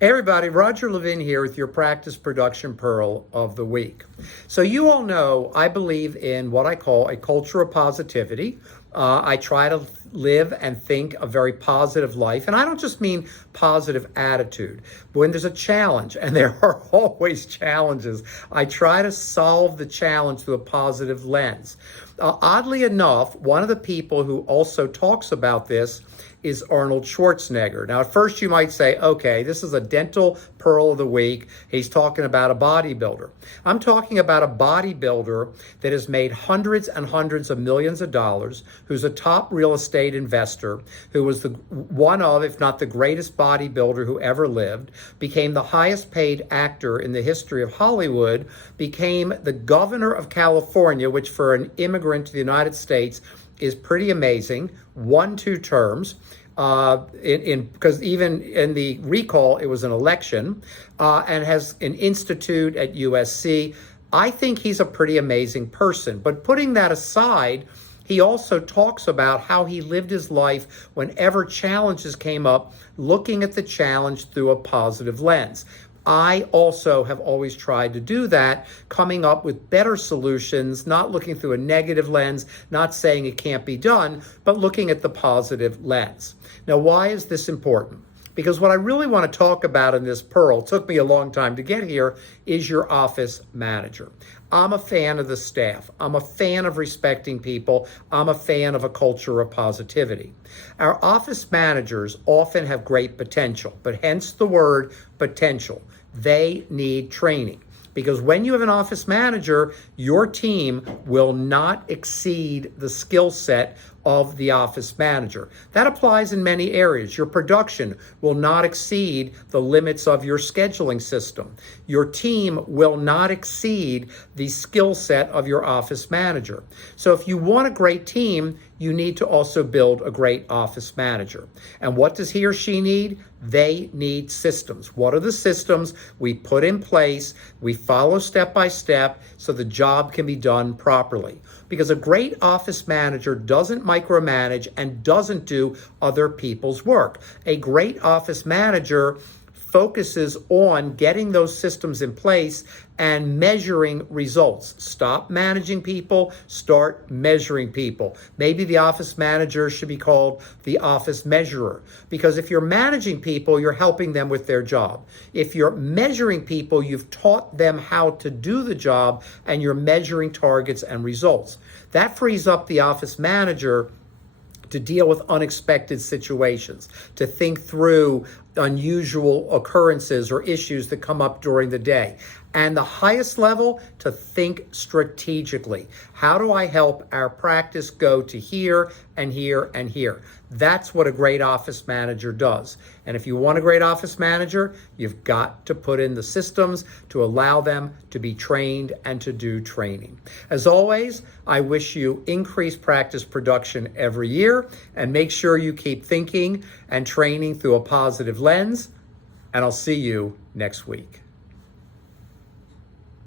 Hey everybody, Roger Levin here with your Practice Production Pearl of the Week. So you all know I believe in what I call a culture of positivity. I try to live and think a very positive life. And I don't just mean positive attitude. But when there's a challenge, and there are always challenges, I try to solve the challenge through a positive lens. Oddly enough, one of the people who also talks about this is Arnold Schwarzenegger. Now, at first you might say, okay, this is a dental pearl of the week. He's talking about a bodybuilder. I'm talking about a bodybuilder that has made hundreds and hundreds of millions of dollars, who's a top real estate investor, who was one of, if not the greatest bodybuilder who ever lived, became the highest paid actor in the history of Hollywood, became the governor of California, which for an immigrant to the United States is pretty amazing. 1-2 terms. Because even in the recall, it was an election, and has an institute at USC. I think he's a pretty amazing person. But putting that aside, he also talks about how he lived his life whenever challenges came up, looking at the challenge through a positive lens. I also have always tried to do that, coming up with better solutions, not looking through a negative lens, not saying it can't be done, but looking at the positive lens. Now, why is this important? Because what I really want to talk about in this pearl, took me a long time to get here, is your office manager. I'm a fan of the staff. I'm a fan of respecting people. I'm a fan of a culture of positivity. Our office managers often have great potential, but hence the word potential. They need training. Because when you have an office manager, your team will not exceed the skill set of the office manager. That applies in many areas. Your production will not exceed the limits of your scheduling system. Your team will not exceed the skill set of your office manager. So if you want a great team, you need to also build a great office manager. And what does he or she need? They need systems. What are the systems we put in place? We follow step by step so the job can be done properly. Because a great office manager doesn't micromanage and doesn't do other people's work. A great office manager focuses on getting those systems in place and measuring results. Stop managing people, start measuring people. Maybe the office manager should be called the office measurer, because if you're managing people, you're helping them with their job. If you're measuring people, you've taught them how to do the job, and you're measuring targets and results. That frees up the office manager to deal with unexpected situations, to think through unusual occurrences or issues that come up during the day. And the highest level, to think strategically. How do I help our practice go to here and here and here? That's what a great office manager does. And if you want a great office manager, you've got to put in the systems to allow them to be trained and to do training. As always, I wish you increased practice production every year, and make sure you keep thinking and training through a positive lens. And I'll see you next week.